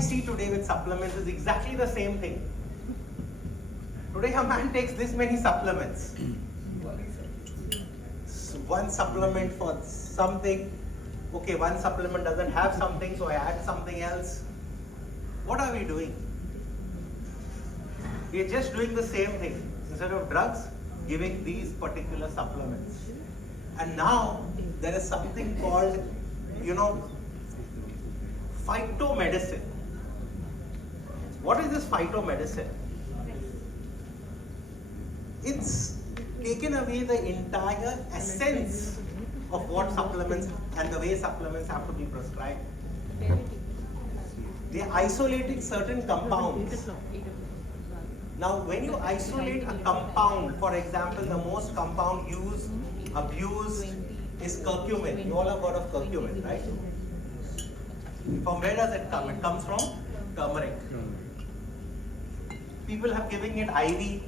I see today with supplements is exactly the same thing. Today a man takes this many supplements. One supplement for something. Okay, one supplement doesn't have something, so I add something else. What are we doing? We are just doing the same thing. Instead of drugs, giving these particular supplements. And now there is something called, phytomedicine. What is this phytomedicine? It's taken away the entire essence of what supplements and the way supplements have to be prescribed. They are isolating certain compounds. Now, when you isolate a compound, for example, the most compound abused is curcumin. You all have heard of curcumin, right? From where does it come? It comes from turmeric. People are giving it IV.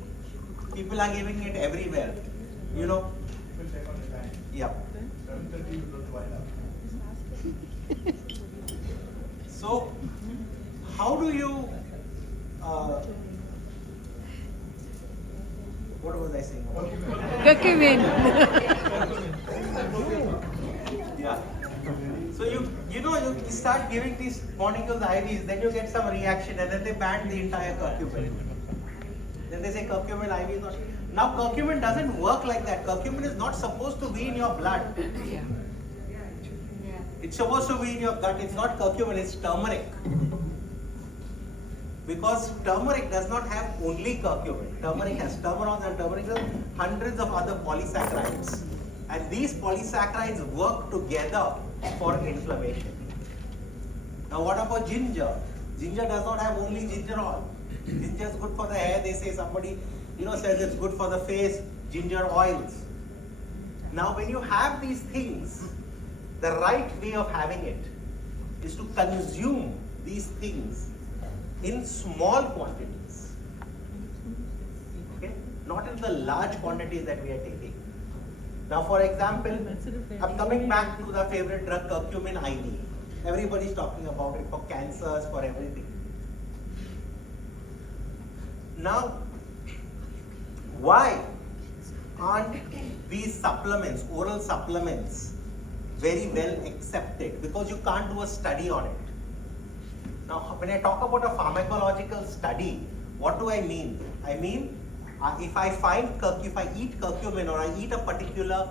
People are giving it everywhere. Yeah. So, how do you, what was I saying? Curcumin. Yeah. So you start giving these molecules IVs, then you get some reaction, and then they ban the entire curcumin. Then they say curcumin IV is not. Now curcumin doesn't work like that. Curcumin is not supposed to be in your blood. It's supposed to be in your gut. It's not curcumin, it's turmeric. Because turmeric does not have only curcumin. Turmeric has turmerons, and turmeric has hundreds of other polysaccharides. And these polysaccharides work together for inflammation. Now what about ginger? Ginger does not have only gingerol. Ginger is good for the hair. They say somebody says it's good for the face. Ginger oils. Now when you have these things, the right way of having it is to consume these things in small quantities. Okay? Not in the large quantities that we are taking. Now for example, I'm coming back to the favorite drug curcumin IV. Everybody's talking about it for cancers, for everything. Now, why aren't these supplements, oral supplements, very well accepted? Because you can't do a study on it. Now, when I talk about a pharmacological study, what do I mean? I mean, if I eat curcumin or I eat a particular,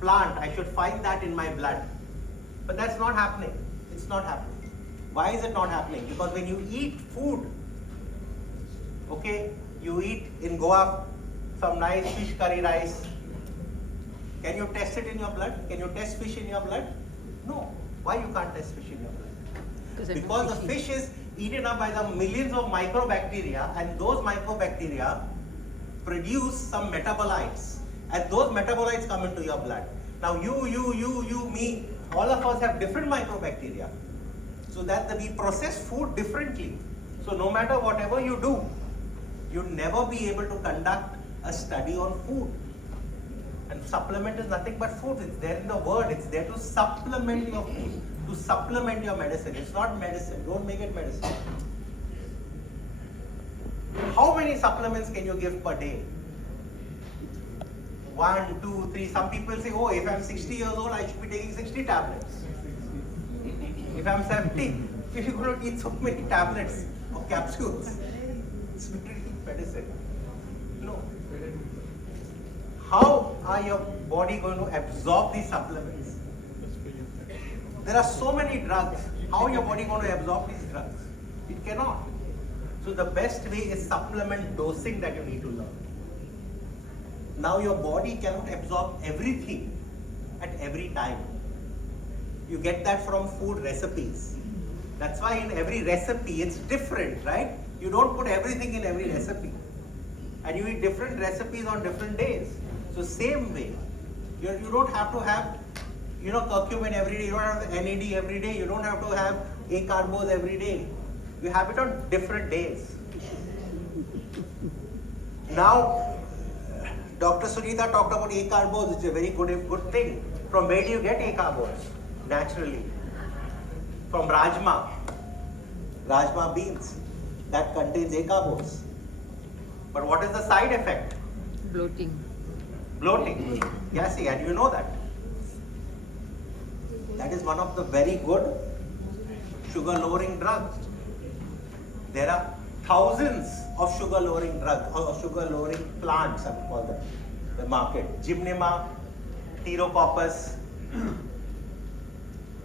plant, I should find that in my blood. But that's not happening. It's not happening. Why is it not happening? Because when you eat food, okay, you eat in Goa some nice fish curry rice. Can you test it in your blood? Can you test fish in your blood? No. Why you can't test fish in your blood? Because the fish is eaten up by the millions of microbacteria, and those microbacteria produce some metabolites, and those metabolites come into your blood. Now you, me, all of us have different microbacteria, so that we process food differently. So no matter whatever you do, you'll never be able to conduct a study on food. And supplement is nothing but food. It's there in the word. It's there to supplement your food, to supplement your medicine. It's not medicine. Don't make it medicine. How many supplements can you give per day? 1, 2, 3. Some people say, oh, if I'm 60 years old, I should be taking 60 tablets. If I'm 70, if you're going to eat so many tablets or capsules, it's better to eat medicine. No. How are your body going to absorb these supplements? There are so many drugs. How are your body going to absorb these drugs? It cannot. So the best way is supplement dosing that you need to learn. Now your body cannot absorb everything at every time. You get that from food recipes. That's why in every recipe it's different, right? You don't put everything in every recipe. And you eat different recipes on different days. So same way, you don't have to have, curcumin every day. You don't have NAD every day. You don't have to have A-carbos every day. You have it on different days. Now, Dr. Sunita talked about A-carbos. It's a very good thing. From where do you get A-carbos? Naturally. from rajma beans, that contains acarbose. But what is the side effect? Bloating. Bloating, gassy, and you know that. That is one of the very good sugar lowering drugs. There are thousands of sugar lowering drugs, or sugar lowering plants, I would call them, the market. Gymnema, Pterococcus.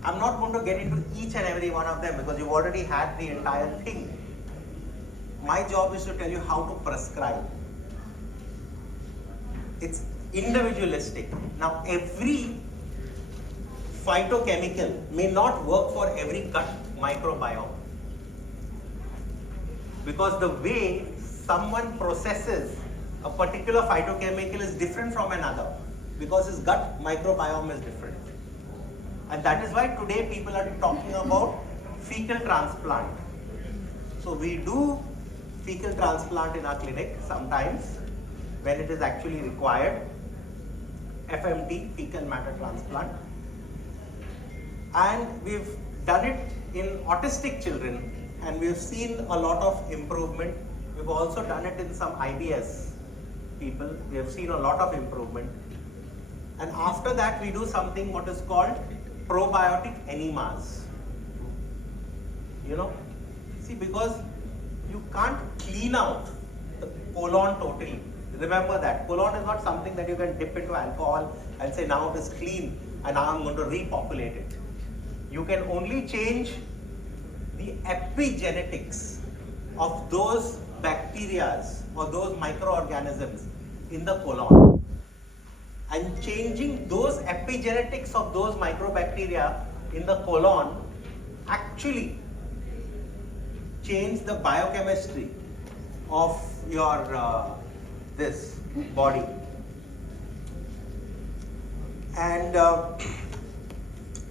I'm not going to get into each and every one of them because you've already had the entire thing. My job is to tell you how to prescribe. It's individualistic. Now, every phytochemical may not work for every gut microbiome, because the way someone processes a particular phytochemical is different from another, because his gut microbiome is different. And that is why today people are talking about fecal transplant. So we do fecal transplant in our clinic sometimes when it is actually required. FMT, fecal matter transplant. And we've done it in autistic children, and we've seen a lot of improvement. We've also done it in some IBS people. We have seen a lot of improvement. And after that, we do something what is called probiotic enemas. You know, see, because you can't clean out the colon totally. Remember that colon is not something that you can dip into alcohol and say now it is clean and now I'm going to repopulate it. You can only change the epigenetics of those bacteria or those microorganisms in the colon. And changing those epigenetics of those microbacteria in the colon actually change the biochemistry of your this body. And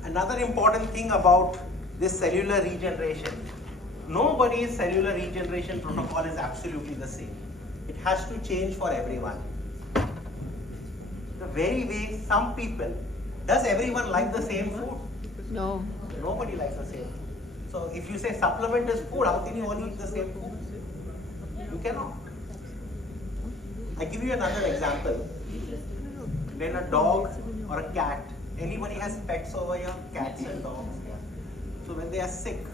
another important thing about this cellular regeneration, nobody's cellular regeneration protocol is absolutely the same. It has to change for everyone. The very way some people, does everyone like the same food? No. Nobody likes the same food. So if you say supplement is food, how can you all eat the same food? You cannot. I give you another example. When a dog or a cat, anybody has pets over here, cats and dogs. So when they are sick,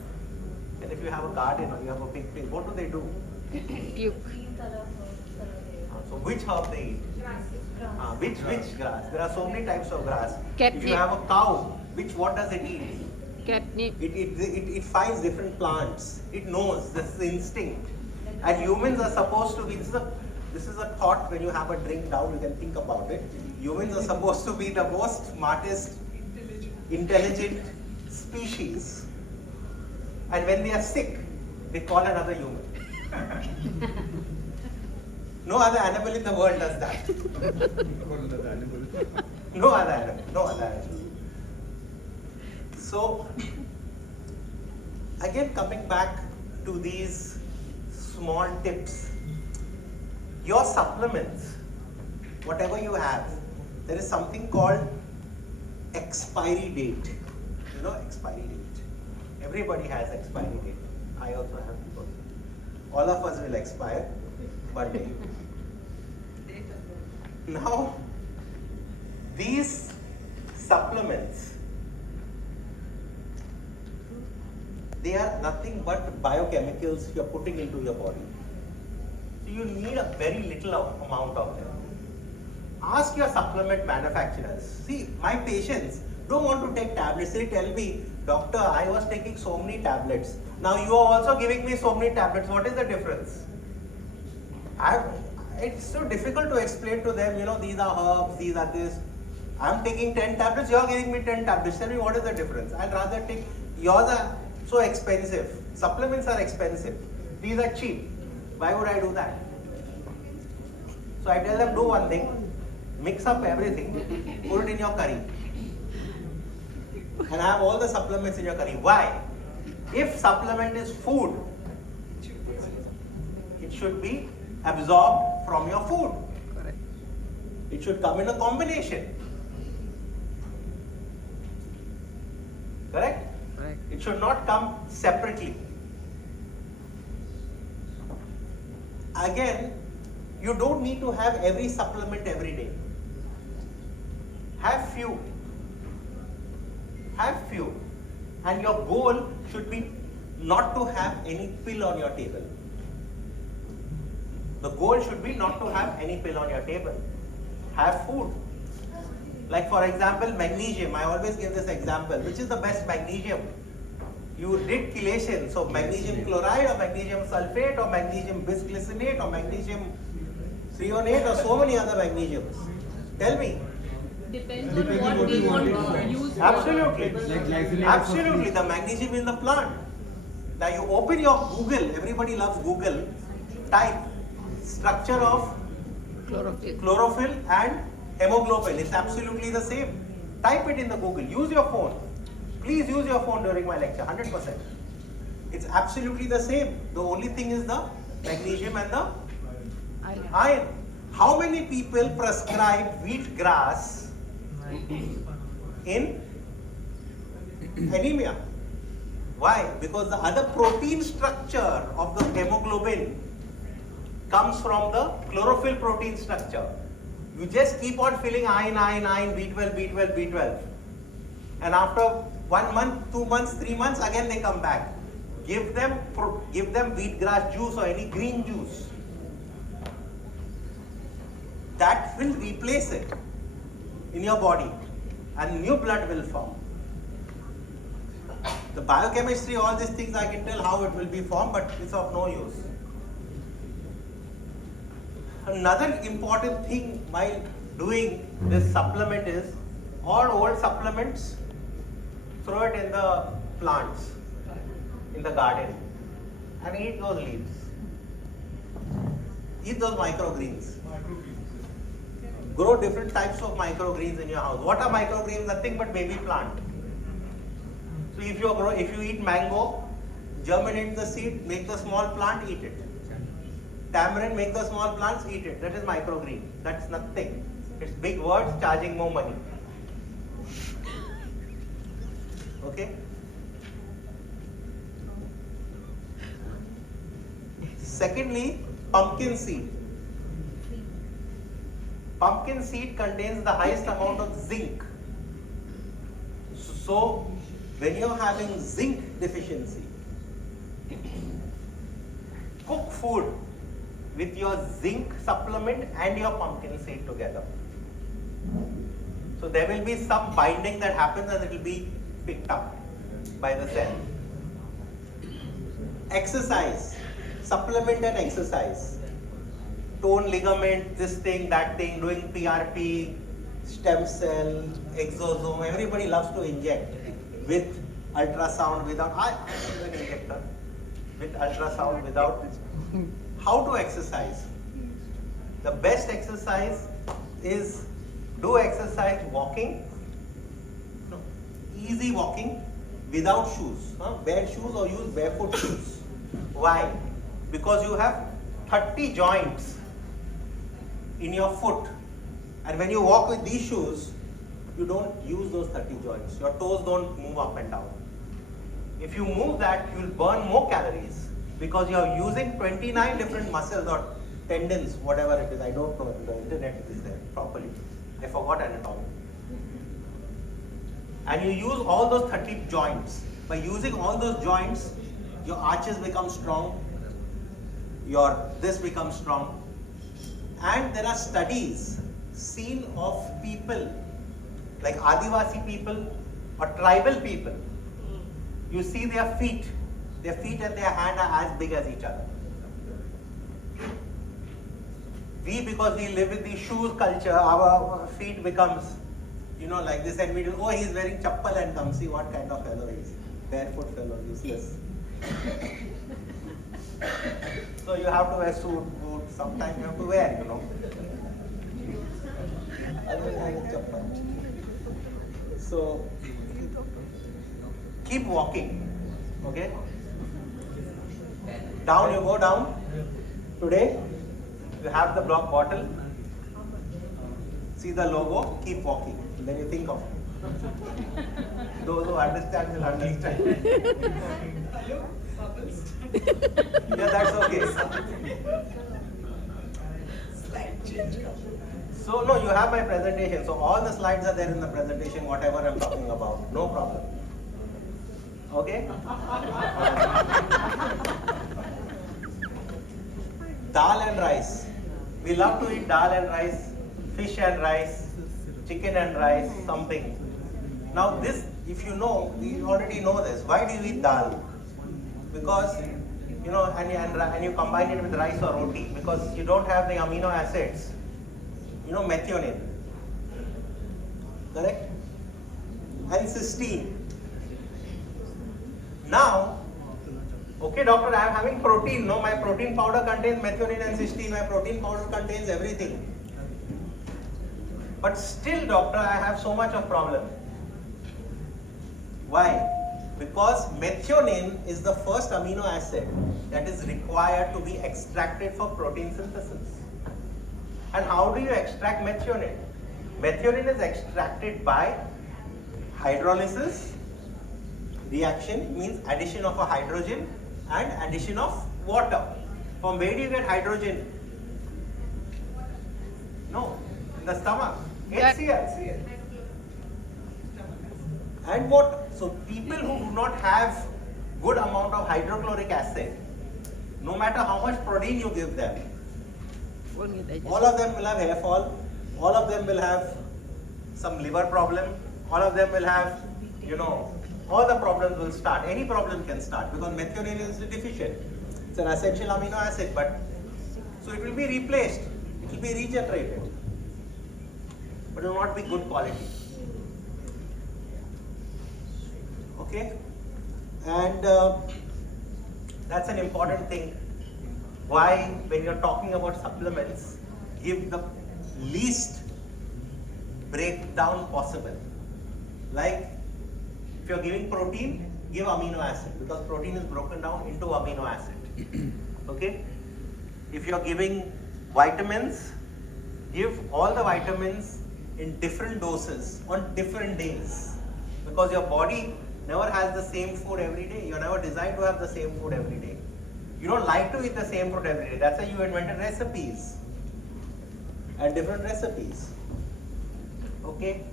and if you have a garden or you have a big pig, what do? Puke. So which herb they eat? Which grass? There are so many types of grass. Catnip. If you have a cow, what does it eat? Catnip. It finds different plants. It knows, this is instinct. And humans are supposed to be, this is a thought when you have a drink down, you can think about it. Humans are supposed to be the most smartest, intelligent species. And when they are sick, they call another human. No other animal in the world does that. No other animal. So, again coming back to these small tips, your supplements, whatever you have, there is something called expiry date. You know expiry date. Everybody has expiry date. I also have because all of us will expire one day. Now, these supplements, they are nothing but biochemicals you are putting into your body. So you need a very little amount of them. Ask your supplement manufacturers. See, my patients don't want to take tablets. They tell me, doctor, I was taking so many tablets. Now you are also giving me so many tablets. What is the difference? It's so difficult to explain to them, these are herbs, these are this. I'm taking 10 tablets, you're giving me 10 tablets. Tell me what is the difference? I'd rather take, yours are so expensive. Supplements are expensive. These are cheap. Why would I do that? So I tell them, do one thing, mix up everything, put it in your curry. And have all the supplements in your curry. Why? If supplement is food, it should be absorbed from your food. Correct. It should come in a combination. Correct? Correct. It It should not come separately. Again, you don't need to have every supplement every day. Have few. Have few. And your goal should be not to have any pill on your table. The goal should be not to have any pill on your table. Have food. Like for example, magnesium. I always give this example. Which is the best magnesium? You did chelation. So magnesium chloride or magnesium sulfate or magnesium bisglycinate or magnesium threonate or so many other magnesiums. Tell me. Depends on what we want to use. Absolutely. Absolutely. The magnesium in the plant. Now you open your Google. Everybody loves Google. Type structure of chlorophyll and hemoglobin. It's absolutely the same. Type it in the Google. Use your phone. Please use your phone during my lecture. 100%. It's absolutely the same. The only thing is the magnesium and the iron. How many people prescribe wheat grass in anemia? Why? Because the other protein structure of the hemoglobin comes from the chlorophyll protein structure. You just keep on filling iron, B12, B12, B12. And after 1 month, 2 months, 3 months, again they come back. Give them wheatgrass juice or any green juice. That will replace it in your body and new blood will form. The biochemistry, all these things I can tell how it will be formed, but it's of no use. Another important thing while doing this supplement is all old supplements, throw it in the plants, in the garden and eat those leaves. Eat those microgreens. Grow different types of microgreens in your house. What are microgreens? Nothing but baby plant. So if you eat mango, germinate the seed, make the small plant, eat it. Tamarind, make the small plants, eat it. That is microgreen. That's nothing. It's big words charging more money. Okay? Secondly, pumpkin seed. Pumpkin seed contains the highest amount of zinc. So, when you're having zinc deficiency, cook food with your zinc supplement and your pumpkin seed together. So there will be some binding that happens and it will be picked up by the cell. Exercise, supplement and exercise. Tone ligament, this thing, that thing, doing PRP, stem cell, exosome, everybody loves to inject with ultrasound, without, I'm an injector, with ultrasound, without. How to exercise? The best exercise is do exercise walking, easy walking without shoes, bare shoes or use barefoot shoes. Why? Because you have 30 joints in your foot, and when you walk with these shoes, you don't use those 30 joints. Your toes don't move up and down. If you move that, you will burn more calories because you are using 29 different muscles or tendons, whatever it is. I don't know. The internet is there properly. I forgot anatomy. And you use all those 30 joints. By using all those joints, your arches become strong. This becomes strong. And there are studies seen of people like Adivasi people or tribal people. You see their feet and their hand are as big as each other. Because we live in the shoes culture, our feet becomes, like this, and we do, he's wearing chappal and come see what kind of fellow he is. Barefoot fellow, useless. So you have to wear suit, boot, sometimes you have to wear, Otherwise, chappal. So, keep walking, okay? Down, you go down. Today, you have the block bottle. See the logo, keep walking. Then you think of it. Those who understand will understand. Yeah, that's okay. So no, you have my presentation. So all the slides are there in the presentation, whatever I'm talking about. No problem. Okay? Dal and rice. We love to eat dal and rice, fish and rice, chicken and rice, something. Now this, if you know, you already know this. Why do you eat dal? Because, you know, and you combine it with rice or roti, because you don't have the amino acids, you know, methionine. Correct? And cysteine. Now, okay doctor, I am having protein. No, my protein powder contains methionine and cysteine. My protein powder contains everything. But still doctor, I have so much of problem. Why? Because methionine is the first amino acid that is required to be extracted for protein synthesis. And how do you extract methionine? Methionine is extracted by hydrolysis reaction, means addition of a hydrogen and addition of water. From where do you get hydrogen? No, in the stomach. HCl. And water. So people who do not have good amount of hydrochloric acid, no matter how much protein you give them, all of them will have hair fall, all of them will have some liver problem, all of them will have, you know, all the problems will start. Any problem can start because methionine is deficient. It's an essential amino acid, but so it will be replaced, it will be regenerated, but it will not be good quality. Okay, and that's an important thing. Why, when you're talking about supplements, give the least breakdown possible. Like, if you're giving protein, give amino acid, because protein is broken down into amino acid. Okay? If you're giving vitamins, give all the vitamins in different doses on different days, because your body never has the same food every day. You're never designed to have the same food every day. You don't like to eat the same food every day. That's why you invented recipes and different recipes. Okay?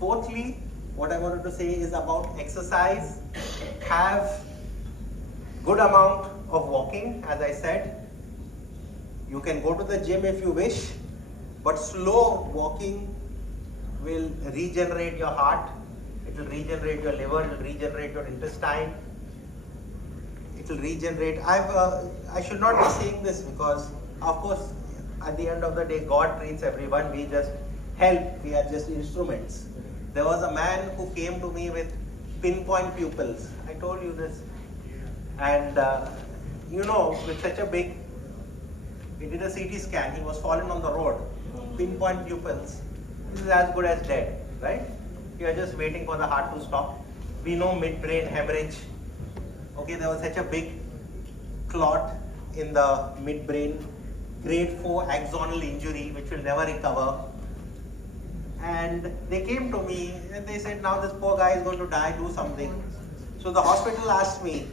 Fourthly, what I wanted to say is about exercise. Have good amount of walking, as I said. You can go to the gym if you wish, but slow walking will regenerate your heart. It will regenerate your liver, it will regenerate your intestine, it will regenerate. I should not be saying this because, of course, at the end of the day, God treats everyone. We just help, we are just instruments. There was a man who came to me with pinpoint pupils. I told you this. And, you know, with such a big, we did a CT scan, he was fallen on the road. Pinpoint pupils. This is as good as dead, right? You are just waiting for the heart to stop. We know midbrain hemorrhage. Okay, there was such a big clot in the midbrain, grade 4 axonal injury, which will never recover. And they came to me and they said, now this poor guy is going to die, do something. So the hospital asked me,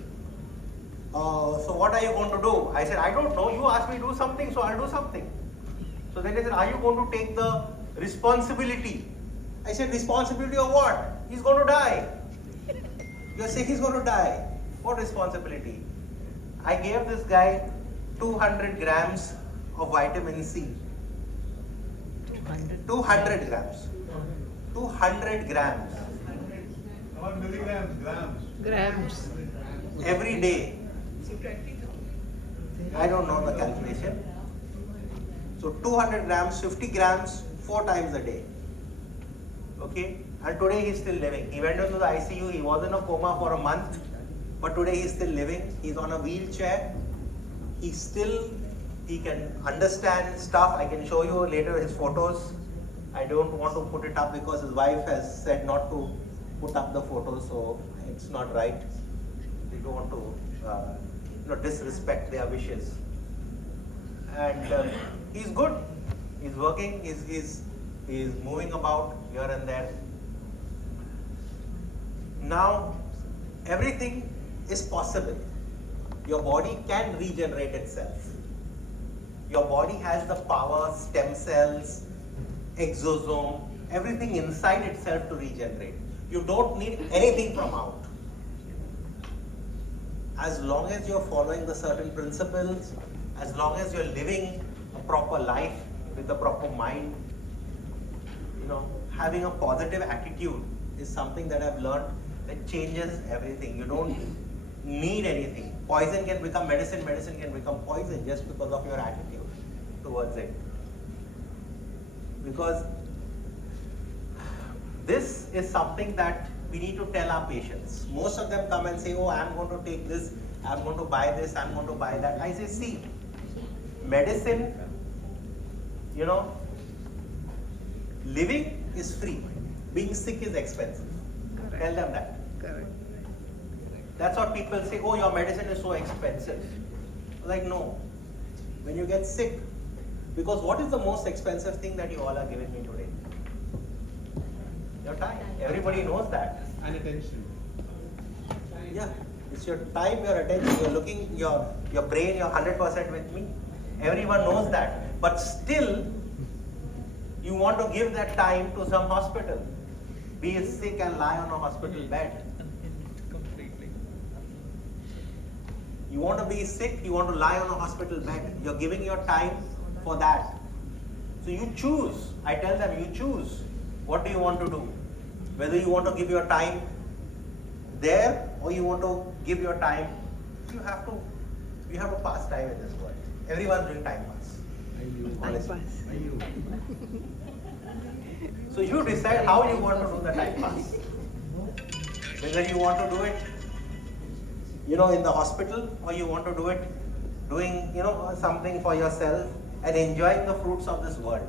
so what are you going to do? I said, I don't know. You asked me to do something, so I'll do something. So then they said, are you going to take the responsibility? I said, responsibility of what? He's going to die. You're saying he's going to die. What responsibility? I gave this guy 200 grams of vitamin C. 200 grams. 200 grams. Not milligrams, grams. Grams. Every day. I don't know the calculation. So 200 grams, 50 grams, 4 times a day. Okay, and today he's still living. He went into the ICU, he was in a coma for a month, but today he's still living. He's on a wheelchair. He can understand stuff. I can show you later his photos. I don't want to put it up because his wife has said not to put up the photos, so it's not right. We don't want to disrespect their wishes. And he's good. He's working. He's moving about here and there. Now, everything is possible. Your body can regenerate itself. Your body has the power, stem cells, exosome, everything inside itself to regenerate. You don't need anything from out. As long as you're following the certain principles, as long as you're living a proper life with a proper mind, having a positive attitude is something that I've learned that changes everything. You don't need anything. Poison can become medicine, medicine can become poison just because of your attitude towards it. Because this is something that we need to tell our patients. Most of them come and say, oh, I'm going to take this, I'm going to buy this, I'm going to buy that. I say, see, medicine, living is free. Being sick is expensive. Correct. Tell them that. Correct. That's what people say, oh, your medicine is so expensive. Like, no. When you get sick, because what is the most expensive thing that you all are giving me today? Your time. Everybody knows that. And attention. Yeah. It's your time, your attention, you're looking, your brain, you're 100% with me. Everyone knows that. But still, you want to give that time to some hospital. Be sick and lie on a hospital bed. You want to be sick, you want to lie on a hospital bed. You're giving your time for that. So you choose. I tell them, you choose. What do you want to do? Whether you want to give your time there or you want to give your time, you have to pass time in this world. Everyone's doing time pass. Time pass. So you decide how you want to do the time pass. Whether you want to do it, in the hospital, or you want to do it doing, something for yourself and enjoying the fruits of this world.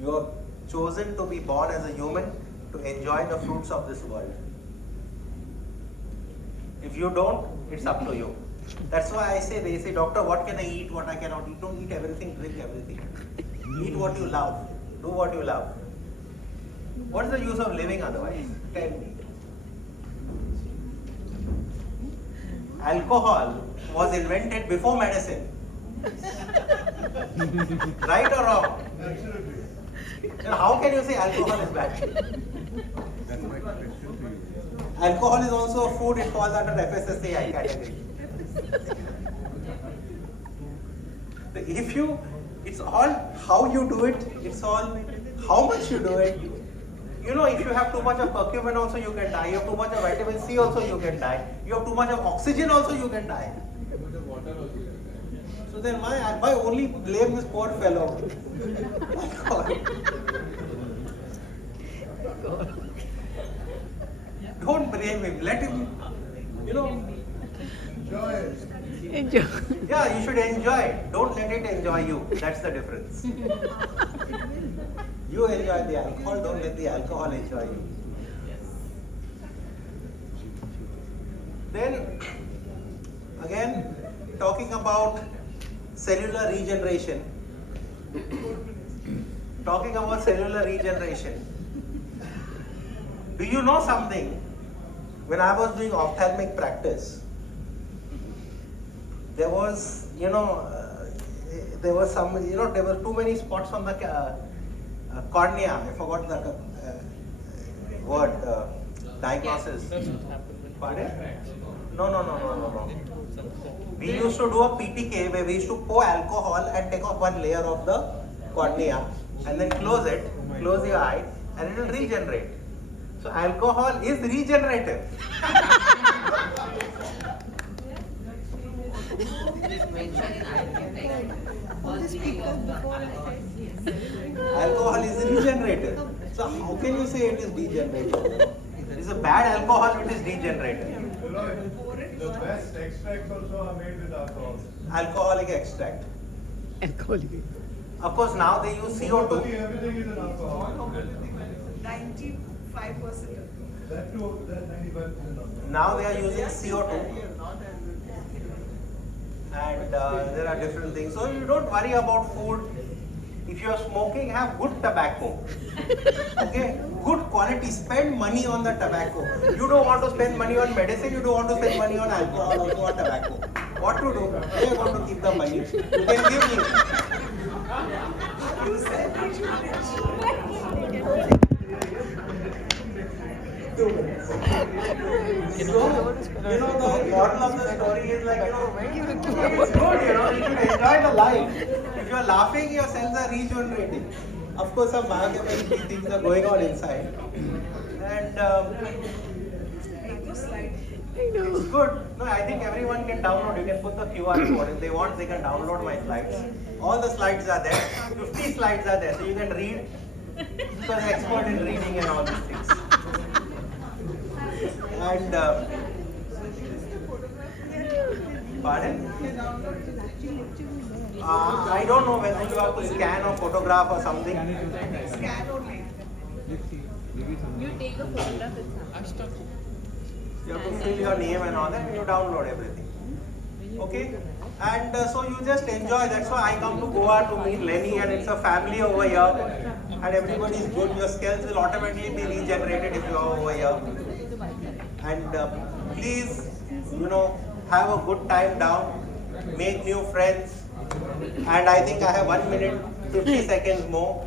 You have chosen to be born as a human to enjoy the fruits of this world. If you don't, it's up to you. That's why I say, they say, doctor, what can I eat, what I cannot eat? Don't eat everything, drink everything. Eat what you love. Do what you love. What's the use of living otherwise? Tell me. Alcohol was invented before medicine. Right or wrong? Absolutely. Then how can you say alcohol is bad? That's my question to you. Alcohol is also a food, it falls under FSSAI category. It's all how you do it, it's all how much you do it. If you have too much of curcumin also you can die. You have too much of vitamin C also you can die. You have too much of oxygen also you can die. So then why only blame this poor fellow? Don't blame him. Let him, Enjoy it. Enjoy. Yeah, you should enjoy it. Don't let it enjoy you. That's the difference. You enjoy the alcohol, don't let the alcohol enjoy you. Then, again, talking about cellular regeneration. Talking about cellular regeneration. Do you know something? When I was doing ophthalmic practice, there was, there were too many spots on the cornea. I forgot the word, diagnosis. Pardon? No. We used to do a PTK where we used to pour alcohol and take off one layer of the cornea and then close your eye, and it will regenerate. So alcohol is regenerative. Alcohol is regenerative. So how can you say it is degenerative? It is a bad alcohol, it is degenerative. The best extracts also are made with alcohol. Alcoholic extract. Alcoholic. Of course, now they use CO2. Everything is an alcohol. 95%. That too, that 95%. Now they are using CO2. And there are different things. So you don't worry about food. If you are smoking, have good tobacco. Okay? Good quality. Spend money on the tobacco. You don't want to spend money on medicine, you don't want to spend money on alcohol, also on tobacco. What to do? Where are you going to keep the money? You can give me. The moral of the story is like, it's good, you should enjoy the life. If you are laughing, your cells are regenerating. Of course, some biochemical things are going on inside. And it's good. No, I think everyone can download. You can put the QR code. If they want, they can download my slides. All the slides are there. 50 slides are there. So you can read. Because I'm expert in reading and all these things. And pardon? I don't know whether you have to scan or photograph or something. Scan only. You take a photograph itself. You have to fill your name and all that, and you download everything. Okay? And so you just enjoy. That's why I come to Goa to meet Lenny, and it's a family over here. And everybody is good. Your skills will automatically be regenerated if you are over here. And please, have a good time down. Make new friends. And I think I have 1 minute, 50 seconds more.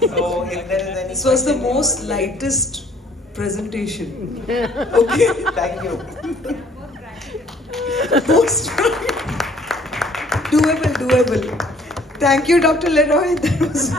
So if there is any This was the most lightest presentation. Okay. Thank you. Most doable. Thank you, Dr. Leroy. That was